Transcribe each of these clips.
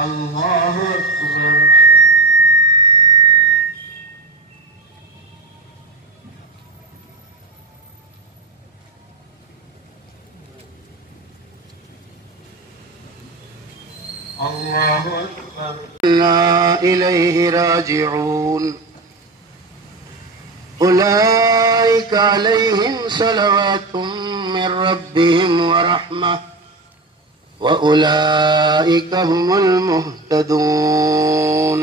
अल्लाहु अकबर। अल्लाहु अकबर। इन्ना इलैहि राजिऊन। उलाइका अलैहिम सलवातुम मिर रब्बिहिम व रहमह व उलाइका हुमुल मुहतदून।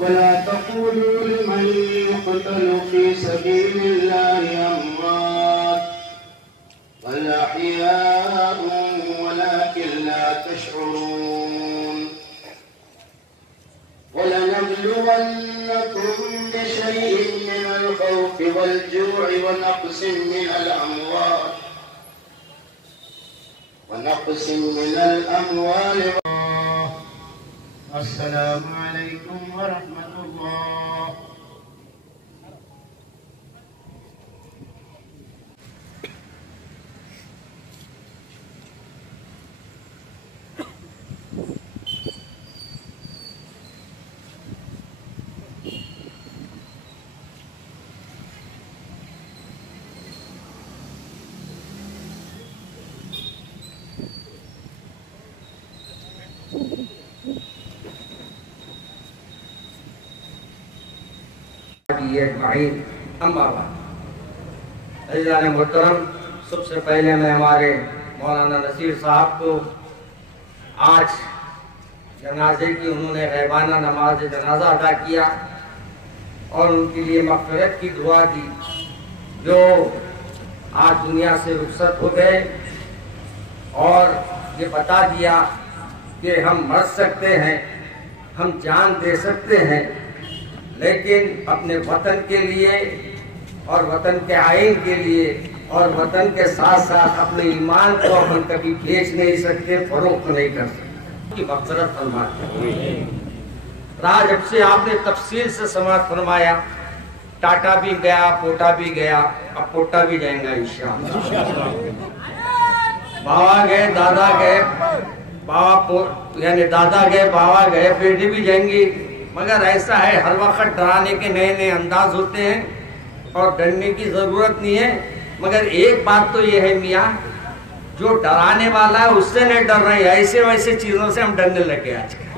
वला तक़ूलू लिमन युक़तलु फ़ी सबीलिल्लाहि अम्वात बल अहयाउन वलाकिन ला तशऊरून। वलनब्लुवन्नकुम बिशैइन मिनल खौफ़ि वल जू'i व नक़्सिन मिनल अम्वाल। अस्सलामु अलैकुम व रहमतुल्लाह। मोहतरम, सबसे पहले मैं हमारे मौलाना नसीर साहब को आज जनाजे की उन्होंने गैबाना नमाज जनाजा अदा किया और उनके लिए मग़फ़िरत की दुआ दी, जो आज दुनिया से रुखसत हो गए, और ये बता दिया कि हम मर सकते हैं, हम जान दे सकते हैं, लेकिन अपने वतन के लिए और वतन के आइन के लिए और वतन के साथ साथ अपने ईमान को हम कभी बेच नहीं सकते, फरोख्त नहीं कर सकते। की मग़फ़िरत फरमाते। राज अब से आपने तफसील से समाअत फरमाया, टाटा भी गया, पोटा भी गया, अब पोटा भी जाएगा इंशाअल्लाह। बाबा गए, दादा गए, यानी दादा गए, बाबा गए, बेटी भी जाएंगी। मगर ऐसा है, हर वक्त डराने के नए नए अंदाज होते हैं और डरने की जरूरत नहीं है। मगर एक बात तो ये है मियाँ, जो डराने वाला है उससे नहीं डर रहे, ऐसे वैसे चीजों से हम डरने लगे आजकल,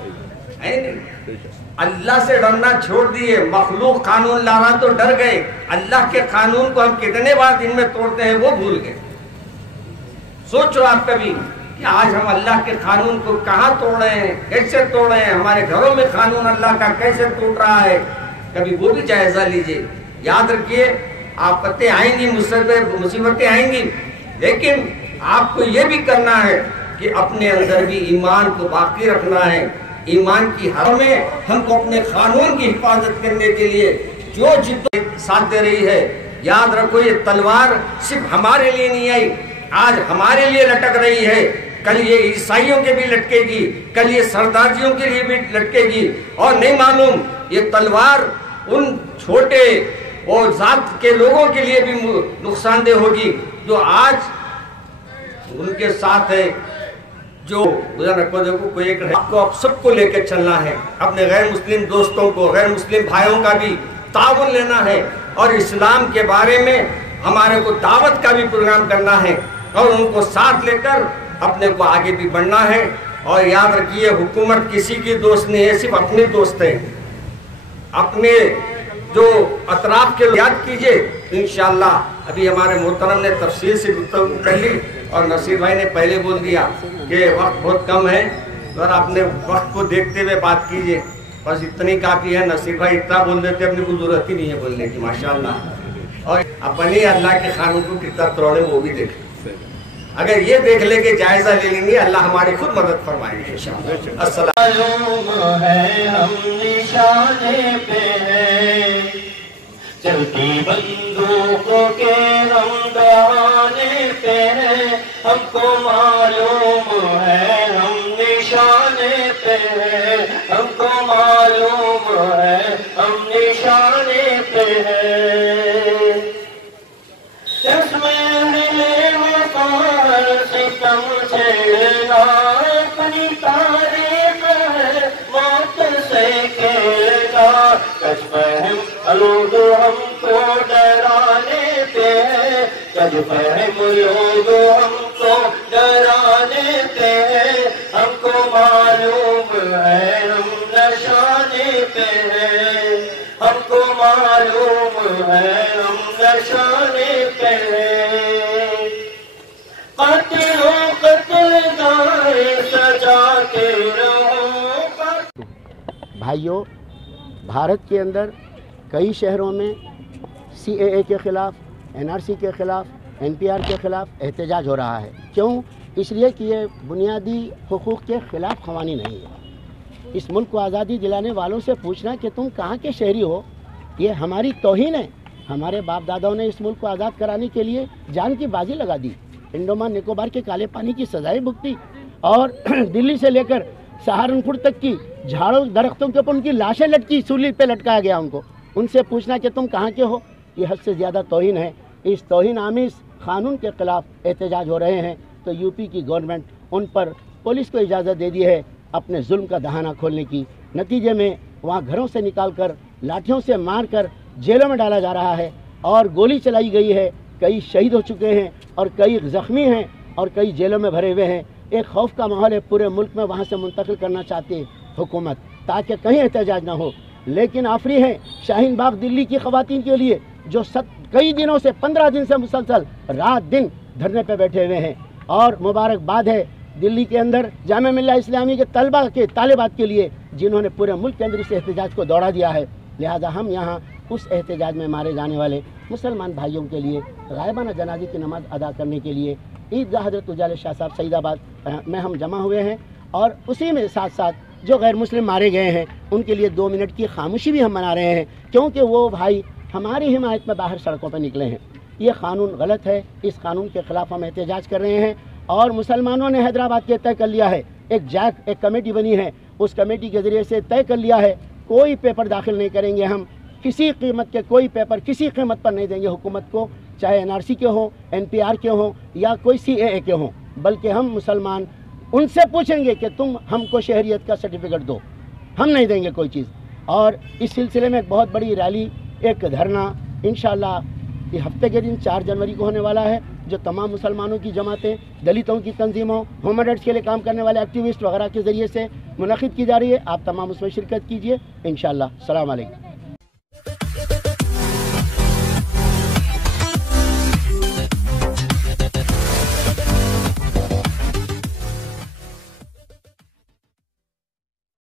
है नहीं? अल्लाह से डरना छोड़ दिए, मखलूक कानून ला रहा तो डर गए। अल्लाह के कानून को हम कितने बार दिन में तोड़ते हैं वो भूल गए। सोचो आप कभी कि आज हम अल्लाह के कानून को कहाँ तोड़ रहे हैं, कैसे तोड़ रहे हैं, हमारे घरों में कानून अल्लाह का कैसे टूट रहा है, कभी वो भी जायजा लीजिए। याद रखिए, आफतें आएंगी, मुसीबतें आएंगी, लेकिन आपको ये भी करना है कि अपने अंदर भी ईमान को बाकी रखना है। ईमान की हर में हमको अपने कानून की हिफाजत करने के लिए जो जिद साथ दे रही है, याद रखो ये तलवार सिर्फ हमारे लिए नहीं आई, आज हमारे लिए लटक रही है, कल ये ईसाइयों के भी लटकेगी, कल ये सरदारियों के लिए भी लटकेगी, और नहीं मालूम ये तलवार उन छोटे और जात के लोगों के लिए भी नुकसानदेह होगी जो आज उनके साथ है। जो देखो कोई एक आपको अब सबको लेकर चलना है, अपने गैर मुस्लिम दोस्तों को, गैर मुस्लिम भाइयों का भी ताउन लेना है, और इस्लाम के बारे में हमारे को दावत का भी प्रोग्राम करना है, और उनको साथ लेकर अपने को आगे भी बढ़ना है। और याद रखिए, हुकूमत किसी की दोस्त नहीं है, सिर्फ अपने दोस्त है। अपने जो अतराफ के याद कीजिए, इंशाअल्लाह। अभी हमारे मोहतरम ने तफसील से गुफ्तगू कर ली, और नसीर भाई ने पहले बोल दिया कि वक्त बहुत कम है, और आपने वक्त को देखते हुए बात कीजिए, बस इतनी काफ़ी है। नसीर भाई इतना बोल देते, अपनी कोई जरूरत ही नहीं है बोलने की, माशाअल्लाह। और अपने अल्लाह के कानून को कितना तोड़े वो भी देख, अगर ये देख लेंगे, जायजा ले लेंगे, अल्लाह हमारी खुद मदद फरमाएंगे इंशाअल्लाह। अस्सलाम है, हम निशाने पे हैं, चलती बंदूकों के रमदाने पे हैं, हमको मालूम है हम निशाने पे हैं, हमको मालूम है हम निशाने पे हैं। इसमें मिले सितम से लोग हमको डराने पे हैं, बदफहम लोग हमको डराने पे हैं, हमको मालूम है हम नशाने पे हैं, हमको मालूम है हम नशाने पे हैं। कत्ल दाए सजाते रहो। भाइयों, भारत के अंदर कई शहरों में CAA के ख़िलाफ़, NRC के ख़िलाफ़, NPR के ख़िलाफ़ एहतजाज हो रहा है। क्यों? इसलिए कि ये बुनियादी हुकूक़ के ख़िलाफ़ क़वानी नहीं है। इस मुल्क को आज़ादी दिलाने वालों से पूछना कि तुम कहाँ के शहरी हो, ये हमारी तौहीन है। हमारे बाप दादाओं ने इस मुल्क को आज़ाद कराने के लिए जान की बाजी लगा दी, अंडमान निकोबार के काले पानी की सजाएं भुगती और दिल्ली से लेकर सहारनपुर तक की झाड़ों दरख्तों के ऊपर उनकी लाशें लटकी, सूली पे लटकाया गया उनको। उनसे पूछना कि तुम कहाँ के हो, ये हद से ज़्यादा तौहीन है। इस तौहीन आमीज़ क़ानून के ख़िलाफ़ एहतजाज हो रहे हैं तो यूपी की गवर्नमेंट उन पर पुलिस को इजाज़त दे दी है अपने जुल्म का दहाना खोलने की। नतीजे में वहाँ घरों से निकाल कर लाठियों से मार कर जेलों में डाला जा रहा है और गोली चलाई गई है। कई शहीद हो चुके हैं और कई ज़ख्मी हैं और कई जेलों में भरे हुए हैं। एक खौफ का माहौल है पूरे मुल्क में, वहाँ से मुंतकिल करना चाहती है हुकूमत ताकि कहीं एहतजाज ना हो। लेकिन आफरी है शाहीन बाग दिल्ली की ख़वातीन के लिए जो कई दिनों से 15 दिन से मुसलसल रात दिन धरने पे बैठे हुए हैं। और मुबारकबाद है दिल्ली के अंदर जामिया मिल्लिया इस्लामी के तलबा के तालिबात के लिए जिन्होंने पूरे मुल्क के अंदर इस एहतजाज को दौड़ा दिया है। लिहाजा हम यहाँ उस एहतजाज में मारे जाने वाले मुसलमान भाइयों के लिए गायबाना जनाजे की नमाज़ अदा करने के लिए ईदगाह हज़रत उजाले शाह साहब सईदाबाद में हम जमा हुए हैं। और उसी में साथ साथ जो गैर मुस्लिम मारे गए हैं उनके लिए 2 मिनट की खामोशी भी हम मना रहे हैं, क्योंकि वो भाई हमारी हिमायत में बाहर सड़कों पर निकले हैं। ये क़ानून गलत है, इस कानून के ख़िलाफ़ हम एहतजाज कर रहे हैं। और मुसलमानों ने हैदराबाद के तय कर लिया है, एक कमेटी बनी है, उस कमेटी के ज़रिए से तय कर लिया है कोई पेपर दाखिल नहीं करेंगे हम, किसी कीमत के कोई पेपर किसी कीमत पर नहीं देंगे हुकूमत को, चाहे NRC के हों, NPR के हों या कोई CAA के हों। बल्कि हम मुसलमान उनसे पूछेंगे कि तुम हमको शहरियत का सर्टिफिकेट दो, हम नहीं देंगे कोई चीज़। और इस सिलसिले में एक बहुत बड़ी रैली, एक धरना इंशाअल्लाह ये हफ्ते के दिन 4 जनवरी को होने वाला है, जो तमाम मुसलमानों की जमातें, दलितों की तंजीमों, ह्यूमन राइट्स के लिए काम करने वाले एक्टिविस्ट वगैरह के ज़रिए से मुनक़िद की जा रही है। आप तमाम उसमें शिरकत कीजिए इंशाअल्लाह। अस्सलाम वालेकुम।